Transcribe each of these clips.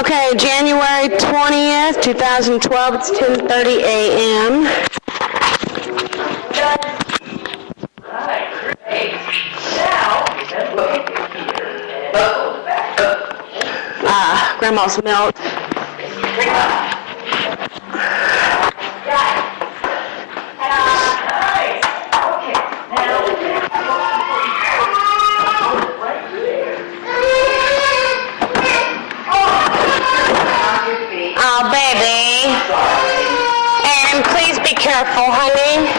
Okay, January 20th, 2012, it's 10:30 a.m. Grandma's milk. Oh, baby. And please be careful, honey.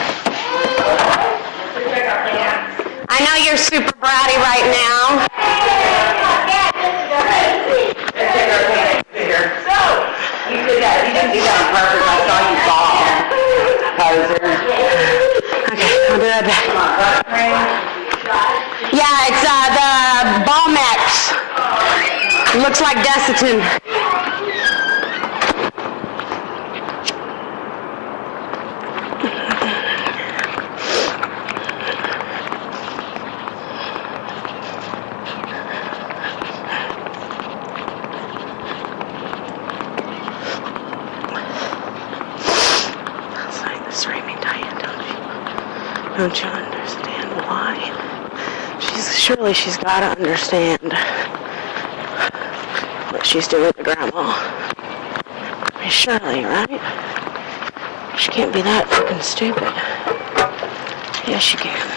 I know you're super bratty right now. Okay, I'll be right back. Yeah, it's the Balmex. Looks like Desitin. Don't you understand why? Surely she's got to understand what she's doing to Grandma. I mean, surely, right? She can't be that fucking stupid. Yes, she can.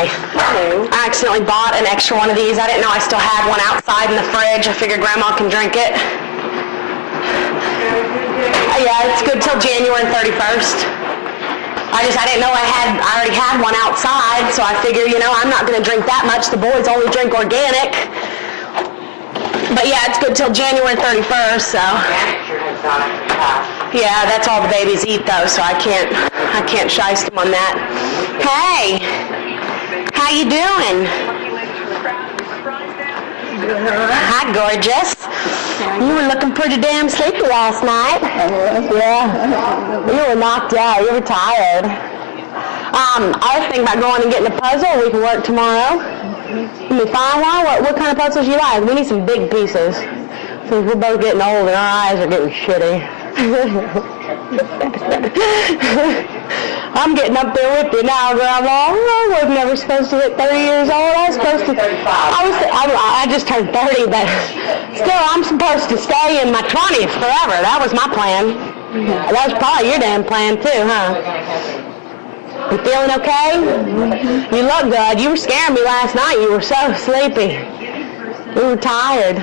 I accidentally bought an extra one of these. I didn't know I still had one outside in the fridge. I figured Grandma can drink it. Yeah, it's good till January 31st. I didn't know I already had one outside, so I figure, I'm not going to drink that much. The boys only drink organic. But yeah, it's good till January 31st, so. Yeah, that's all the babies eat though, so I can't shice them on that. Hey. How you doing? Hi, gorgeous. You were looking pretty damn sleepy last night. Yeah. You were knocked out. You were tired. I was thinking about going and getting a puzzle. We can work tomorrow. Can we find one? What kind of puzzles you like? We need some big pieces. Since we're both getting old and our eyes are getting shitty. I'm getting up there with you now, Grandma. I was never supposed to hit 30 years old. I was supposed to. I just turned 30, but still, I'm supposed to stay in my 20s forever. That was my plan. That was probably your damn plan too, huh? You feeling okay? You look good. You were scaring me last night. You were so sleepy. You were tired.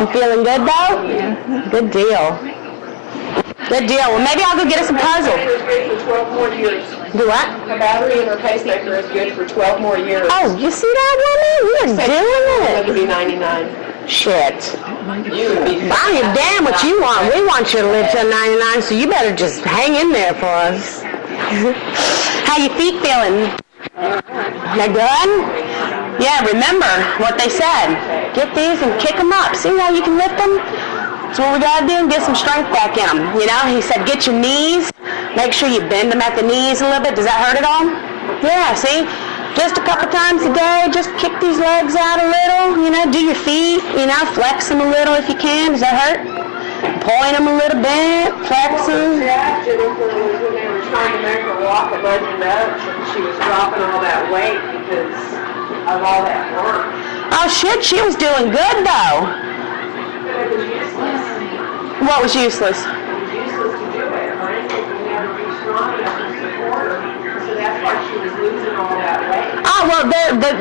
You feeling good though? Yeah. Good deal. Good deal. Well, maybe I'll go get us a puzzle. Her pacemaker is good for 12 more years. Do what? Her battery in her pacemaker is good for 12 more years. Oh, you see that, woman? You're doing it. It would be 99. Shit. You would be. I don't give a damn what you want. We want you to live till 99, so you better just hang in there for us. How your feet feeling? They're good? Yeah, remember what they said. Get these and kick them up. See how you can lift them? That's what we got to do, and get some strength back in them. He said get your knees. Make sure you bend them at the knees a little bit. Does that hurt at all? Yeah, see? Just a couple times a day. Just kick these legs out a little. Do your feet. Flex them a little if you can. Does that hurt? Point them a little bit. Flex them. When they were trying to make her walk and button up, she was dropping all that weight because of all that work. Oh, shit, she was doing good, though. What was useless? It was useless to do it. Her ankles would never be strong enough to support her, so that's why she was losing all that weight. Oh, well,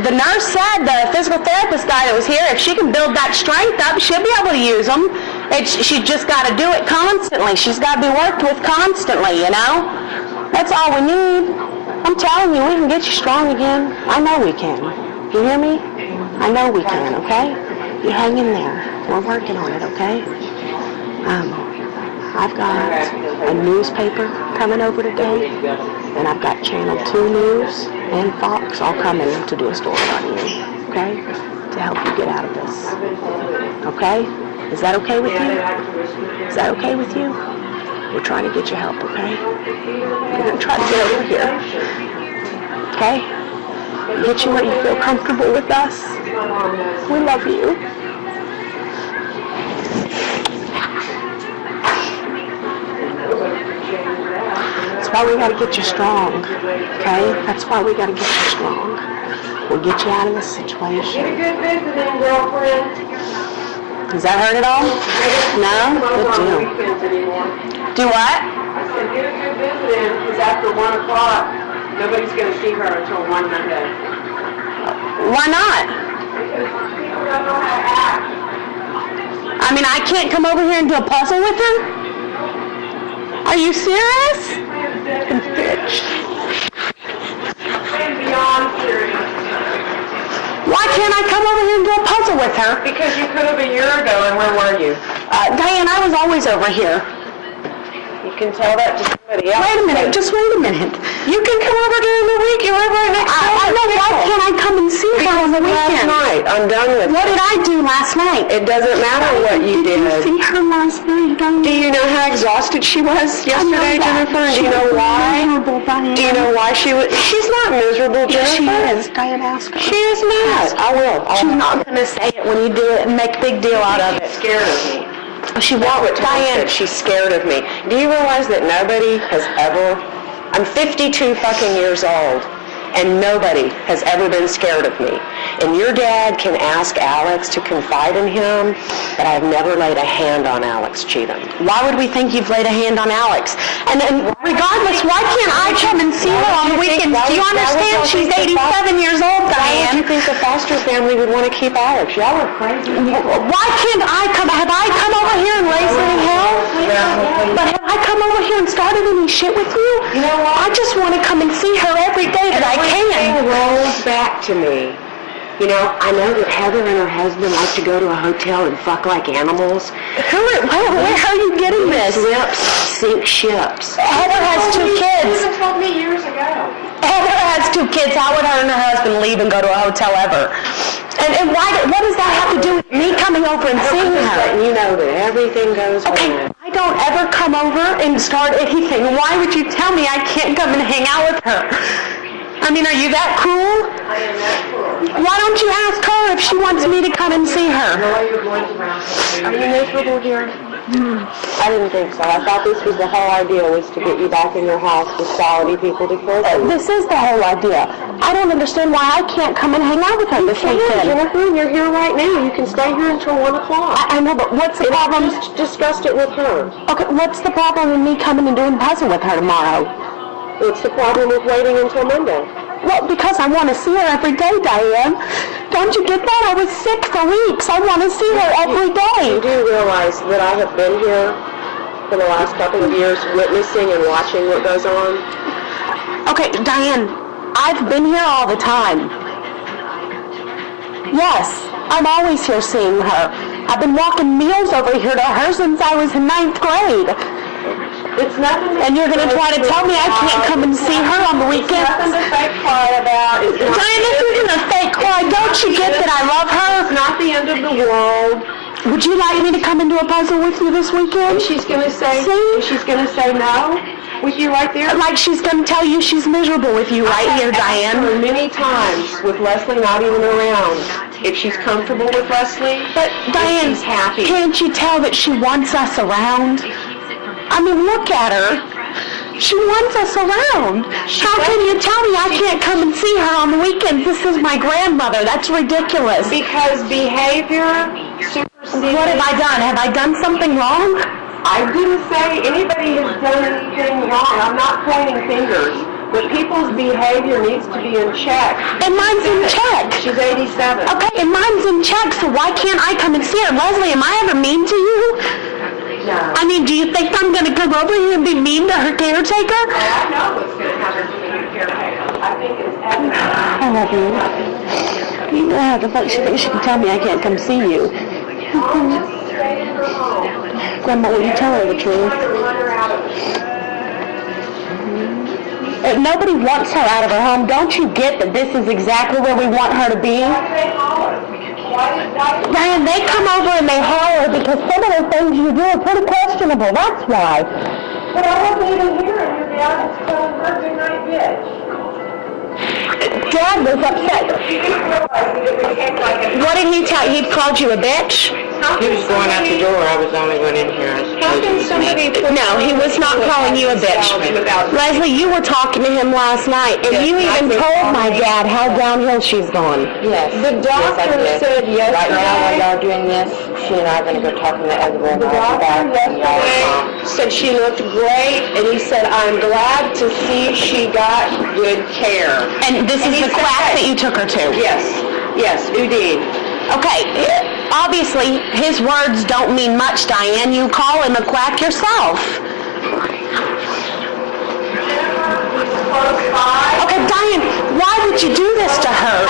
the nurse said, the physical therapist guy that was here, if she can build that strength up, she'll be able to use them. She just got to do it constantly. She's got to be worked with constantly, you know? That's all we need. I'm telling you, we can get you strong again. I know we can. You hear me? I know we can, okay? You hang in there. We're working on it, okay? I've got a newspaper coming over today, and I've got Channel 2 News and Fox all coming to do a story on you, okay? To help you get out of this. Okay? Is that okay with you? Is that okay with you? We're trying to get you help, okay? We're going to try to get over here. Okay? Get you where you feel comfortable with us. We love you. That's why we got to get you strong, okay? That's why we got to get you strong. We'll get you out of this situation. Get a good visiting, girlfriend. Does that hurt at all? No? Good deal. Do what? I said, get a good visit in, because after 1 o'clock, nobody's going to see her until 1 Monday. Why not? Because people don't know how to act. I mean, I can't come over here and do a puzzle with her? Are you serious? Bitch. I'm beyond serious. Why can't I come over here and do a puzzle with her? Because you could have a year ago, and where were you? Diane, I was always over here. You can tell that to somebody else. Wait a minute, just wait a minute. You can come over during the week. You live right next door. I know, why can't I come and see her on the weekend? Last night, I'm done with What it. did I do last night? It doesn't matter what you Did you did. see her last night, Diane? Do you know how exhausted she was yesterday, Jennifer? And do you know why? Miserable, Diane. Do you know why she was? She's not miserable, Yes, Jennifer. she is. Diane, ask her. She is not. I will. She's not going to say it when you do it and make a big deal out of it. She's scared of me. She That's won't. what Tom Diane, said. She's scared of me. Do you realize that nobody has ever... I'm 52 fucking years old, and nobody has ever been scared of me. And your dad can ask Alex to confide in him, but I've never laid a hand on Alex Cheatham. why would we think you've laid a hand on Alex? And regardless, why can't I come and see her on the weekends? Do you understand? She's 87 years old, Why would you Diane. think the foster family would want to keep Alex? Y'all are crazy. Why can't I come? Have I come over here and raised any hell? But have I come over here and started any shit with you? You know what? I just want to come and see her every day that I can. Everything rolls back to me. You know, I know that Heather and her husband like to go to a hotel and fuck like animals. Where are you getting this? Lips sink ships. Heather has 2 kids. You told me years ago. Heather has 2 kids. How would her and her husband leave and go to a hotel ever? And what does that have to do with me coming over and seeing her? Letting you know that everything goes Okay, well. I don't ever come over and start anything. Why would you tell me I can't come and hang out with her? I mean, are you that cruel? I am that cruel. Why don't you ask her if she wants me to come and see her? Are you miserable here? I didn't think so. I thought this was the whole idea, was to get you back in your house with quality people to care for you. This is the whole idea. I don't understand why I can't come and hang out with her this weekend. Jennifer, you're here right now. You can stay here until 1 o'clock. I know, but what's the problem? Just discussed it with her. Okay, what's the problem with me coming and doing a puzzle with her tomorrow? What's the problem with waiting until Monday? Well, because I want to see her every day, Diane. Don't you get that? I was sick for weeks. I want to see her every You day. do realize that I have been here for the last couple of years witnessing and watching what goes on? Okay, Diane, I've been here all the time. Yes, I'm always here seeing her. I've been walking meals over here to her since I was in 9th grade. It's nothing. And you're going to try to tell me I can't come and see her on the weekends? Nothing to fake cry about. It's not, Diane, this isn't a fake cry. Don't you get that I love it's her? not the end of the world. Would you like me to come and do a puzzle with you this weekend? She's going to say, See? she's going to say no with you right there. Like she's going to tell you she's miserable with you right here, I've asked Diane. her many times with Leslie not even around if she's comfortable with Leslie. But Diane, she's happy. can't you tell that she wants us around? I mean, look at her. She wants us around. How can you tell me I can't come and see her on the weekends? This is my grandmother. That's ridiculous. Because behavior supersedes... What have I done? Have I done something wrong? I didn't say anybody has done anything wrong. I'm not pointing fingers. But people's behavior needs to be in check. And mine's in check. She's 87. Okay, and mine's in check, so why can't I come and see her? Leslie, am I ever mean to you? No. I mean, do you think I'm going to come over here and be mean to her caretaker? Oh, I know what's going to happen to the caretaker. I think it's evident. I love you. You know how the fuck she thinks she can tell me I can't come see you. Grandma, will you tell her the truth? Nobody wants her out of her home. Don't you get that this is exactly where we want her to be? Diane, they come over and they holler because some of the things you do are pretty questionable. That's why. But I wasn't even here and your dad was calling her good night bitch. Dad was upset. What did he tell you? He called you a bitch? He was going out the door. I was only going in here. How can somebody put... No, he was not calling you a bitch. Leslie, you were talking to him last night, and you even told my dad how downhill she's gone. Yes. The doctor said yesterday... Right now, while y'all doing this, she and I are going to go talk in the other room. The doctor yesterday said she looked great, and he said, I'm glad to see she got good care. And this is the class that you took her to? Yes, indeed. Okay, obviously, his words don't mean much, Diane. You call him a quack yourself. Okay, Diane, why would you do this to her?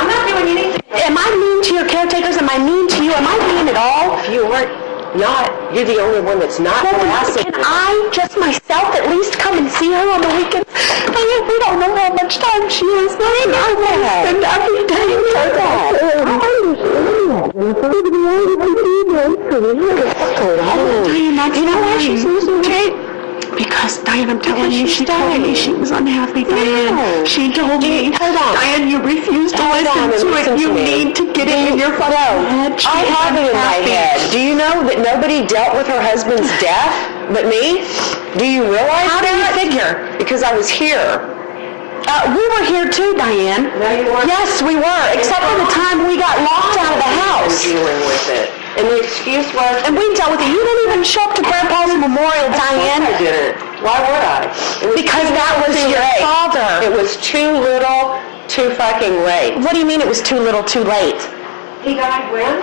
I'm not doing anything. Am I mean to your caretakers? Am I mean to you? Am I mean at all? If you aren't not, you're the only one that's not harassing. Can I just myself at least come and see her on the weekends? Diane, we don't know how much time she has. I spend every day with her dad. You know why she's losing weight? Because, Diane, I'm telling you, she told me she was unhappy, Diane. No. She told me. Hold on. Diane, you refuse to listen to it. You need to get it in your fucking head. I have it in my head. Do you know that nobody dealt with her husband's death but me? Do you realize How do you that? figure? Because I was here. We were here too, Diane. No, you weren't. Yes, we were, except for the time we got locked out of the house. Dealing with it. And the excuse was... And we dealt with it. You didn't even show up to Grandpa's memorial, Diane. I didn't. Why would I? Because that was your father. It was too little, too fucking late. What do you mean it was too little, too late? He died when?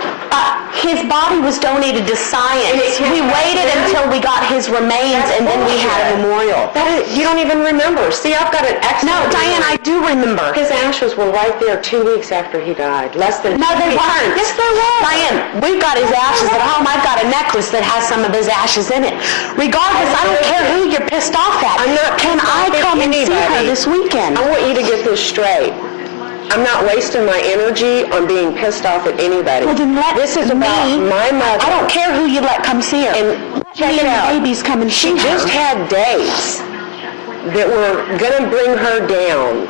His body was donated to science. We waited until we got his remains, and then we had a memorial. You don't even remember. See, I've got an excellent... No, Diane, I do remember. His ashes were right there 2 weeks after he died. Less than... No, they weren't. Yes, they were. Diane, we've got his ashes at home. I've got a necklace that has some of his ashes in it. Regardless, I don't care who you're pissed off at. Can I come and see her this weekend? I want you to get this straight. I'm not wasting my energy on being pissed off at anybody. Well, then let this is about my mother. I don't care who you let come see her. And check it out. Babies come and She just had dates that were going to bring her down.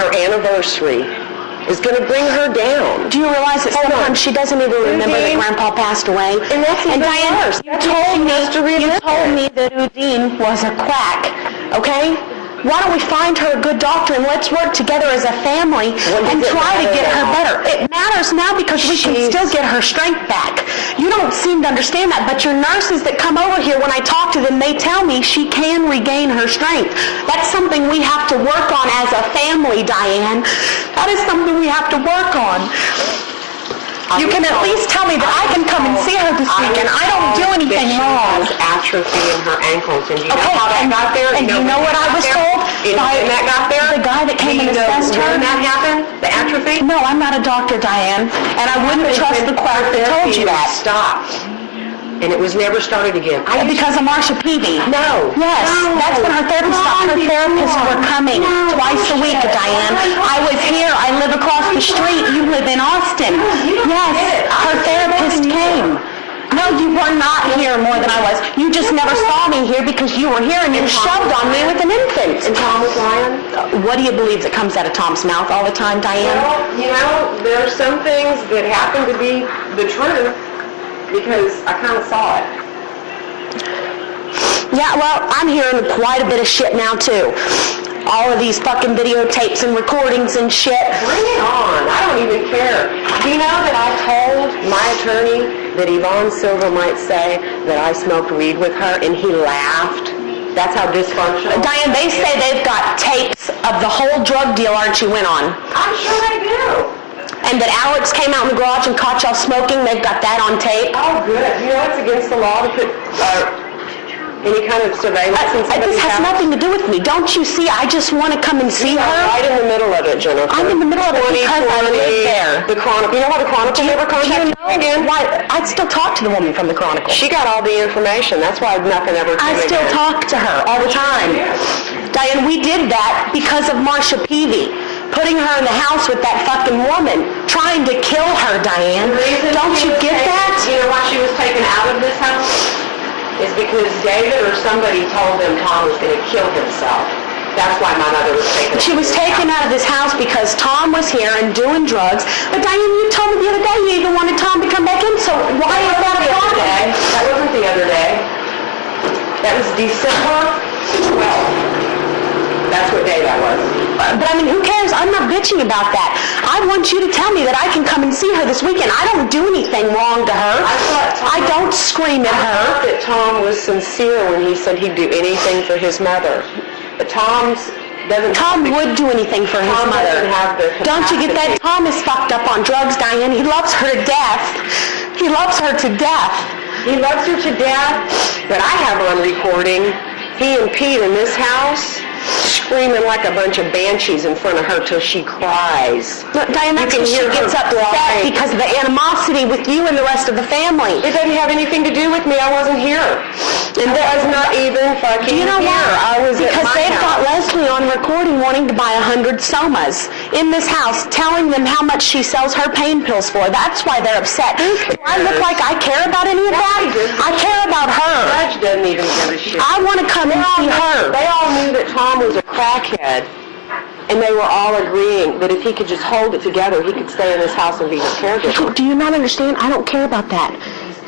Her anniversary is going to bring her down. Do you realize that sometimes she doesn't even remember that Grandpa passed away? And that's even Diane, worse. You told me that Udine was a quack, okay? Why don't we find her a good doctor and let's work together as a family and try to get her better. It matters now because we can still get her strength back. You don't seem to understand that, but your nurses that come over here, when I talk to them, they tell me she can regain her strength. That's something we have to work on as a family, Diane. That is something we have to work on. You can at least tell me that I can come and see her this weekend. I don't do anything wrong. She has atrophy in her ankles, and you know Okay, how that got there? And you know what I was told? You know when that got there? The guy that came and assessed her. When that happened? The atrophy? No, I'm not a doctor, Diane, and I wouldn't trust the quack that told you that. Stopped. And it was never started again. Because of Marsha Peavy. No. Yes, that's when her therapist stopped. Her therapists were coming twice a week, Diane. I was here. I live across the street. You live in Austin. Yes, her therapist came. No, you were not here more than I was. You just never saw me here because you were here and you shoved on me with an infant. And Tom was lying? What do you believe that comes out of Tom's mouth all the time, Diane? Well, you know, there are some things that happen to be the truth because I kind of saw it. Yeah, well, I'm hearing quite a bit of shit now, too. all of these fucking videotapes and recordings and shit. Bring it on. I don't even care. Do you know that I told my attorney that Yvonne Silva might say that I smoked weed with her, and he laughed? That's how dysfunctional. Diane, they say they've got tapes of the whole drug deal Archie went on. I'm sure they do. And that Alex came out in the garage and caught y'all smoking. They've got that on tape. Oh, good. You know it's against the law to put any kind of surveillance in somebody's This has house? nothing to do with me. Don't you see? I just want to come and see You're her. right in the middle of it, Jennifer. I'm in the middle of it because I live there. The Chronicle. You know why the Chronicle never contacted you again? Why? I'd still talk to the woman from the Chronicle. She got all the information. That's why nothing ever came I still again. talk to her all the time. Diane, we did that because of Marsha Peavy. Putting her in the house with that fucking woman, trying to kill her, Diane. Don't you get that? You know why she was taken out of this house? Is because David or somebody told them Tom was going to kill himself. That's why my mother was taken out. She was taken out of this house because Tom was here and doing drugs. But Diane, you told me the other day you even wanted Tom to come back in, so why is that a problem? That wasn't the other day. That was December 12th. That's what day that was. But I mean, who cares? I'm not bitching about that. I want you to tell me that I can come and see her this weekend. I don't do anything wrong to her. I don't scream at I her. thought that Tom was sincere when he said he'd do anything for his mother. But Tom would do anything for his Tom mother. doesn't have the Don't you get that? Tom is fucked up on drugs, Diane. He loves her to death. He loves her to death. He loves her to death, but I have on recording he and Pete in this house screaming like a bunch of banshees in front of her till she cries. Look, Diane, that's when she gets upset because of the animosity with you and the rest of the family. It doesn't have anything to do with me. I wasn't here. And that was not even fucking Do you know here. why? I was at Because my they've got house. Leslie on recording wanting to buy 100 Somas in this house, telling them how much she sells her pain pills for. That's why they're upset. Do I look like I care about any of that? I care about her. The judge doesn't even give a shit. I want to come and see her. They all knew that Tom was a crackhead, and they were all agreeing that if he could just hold it together, he could stay in this house and be her caregiver. Do you not understand? I don't care about that.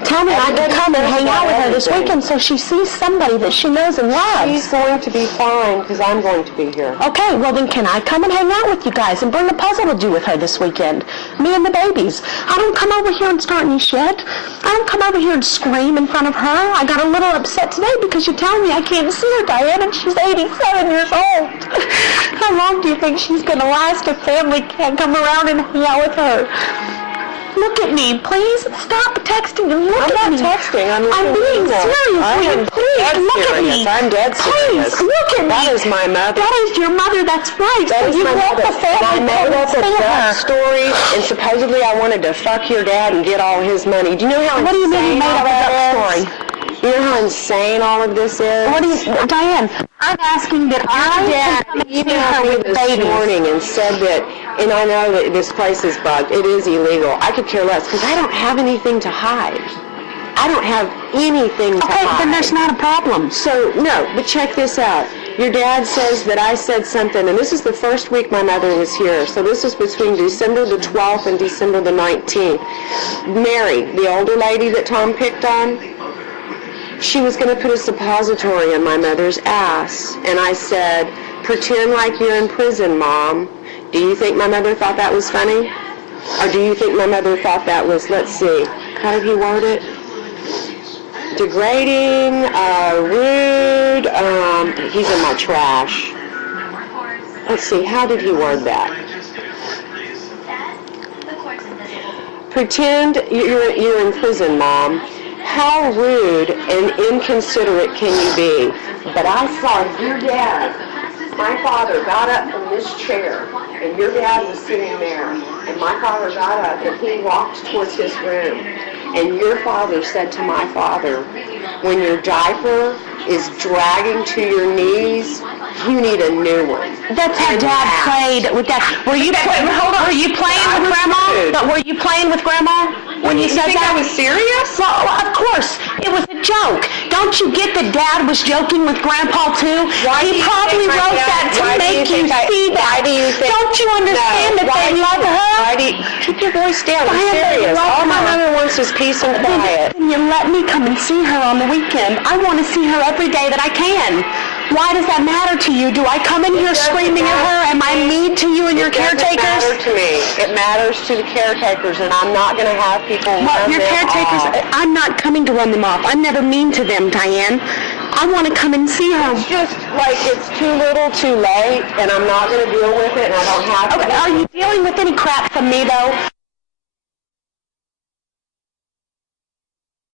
Tell me I can come and hang out with her this weekend so she sees somebody that she knows and loves. She's going to be fine because I'm going to be here. Okay, well then can I come and hang out with you guys and bring a puzzle to do with her this weekend? Me and the babies. I don't come over here and start any shit. I don't come over here and scream in front of her. I got a little upset today because you're telling me I can't see her, Diane, and she's 87 years old. How long do you think she's going to last if family can't come around and hang out with her? Look at me, please. Stop texting and look at me. I'm not texting. I'm being serious. Will you please look at me? I'm dead serious. Please look at me. That is my mother. That is your mother. That's right. That is you my want mother. the family My mother to told see that her. story, and supposedly I wanted to fuck your dad and get all his money. Do you know how What do you mean you insane made all up that is? story? You know how insane all of this is? What do you, Diane? I'm asking that I can come and see her with the this babies. morning and said that, and I know that this place is bugged. It is illegal. I could care less because I don't have anything to hide. I don't have anything to hide. Okay, then there's not a problem. So, no, but check this out. Your dad says that I said something, and this is the first week my mother was here, so this is between December the 12th and December the 19th. Mary, the older lady that Tom picked on, she was going to put a suppository in my mother's ass, and I said, pretend like you're in prison, Mom. Do you think my mother thought that was funny? Or do you think my mother thought that was, let's see, how did he word it? Degrading, rude, he's in my trash. Let's see, how did he word that? Pretend you're in prison, Mom. How rude and inconsiderate can you be? But I saw your dad. My father got up from this chair, and your dad was sitting there. And my father got up, and he walked towards his room. And your father said to my father, when your diaper is dragging to your knees, you need a new one. That's how Dad played with that. Were you playing with Grandma? But were you playing with Grandma when you said that? I was serious? Well, of course. It was a joke. Don't you get that Dad was joking with Grandpa too? He probably wrote that to make you see that. Why do you think? Don't you understand that they love her? Keep your voice down. I'm serious. All my mother wants is peace and quiet. Can you let me come and see her on the weekend? I want to see her every day that I can. Why does that matter to you? Do I come in here screaming at her? Am I mean to you and your caretakers? It doesn't matter to me. It matters to the caretakers, and I'm not going to have people run Your them caretakers, off. I'm not coming to run them off. I'm never mean to them, Diane. I want to come and see her. It's just like it's too little, too late, and I'm not going to deal with it, and I don't have to. Okay, are you dealing with any crap from me, though?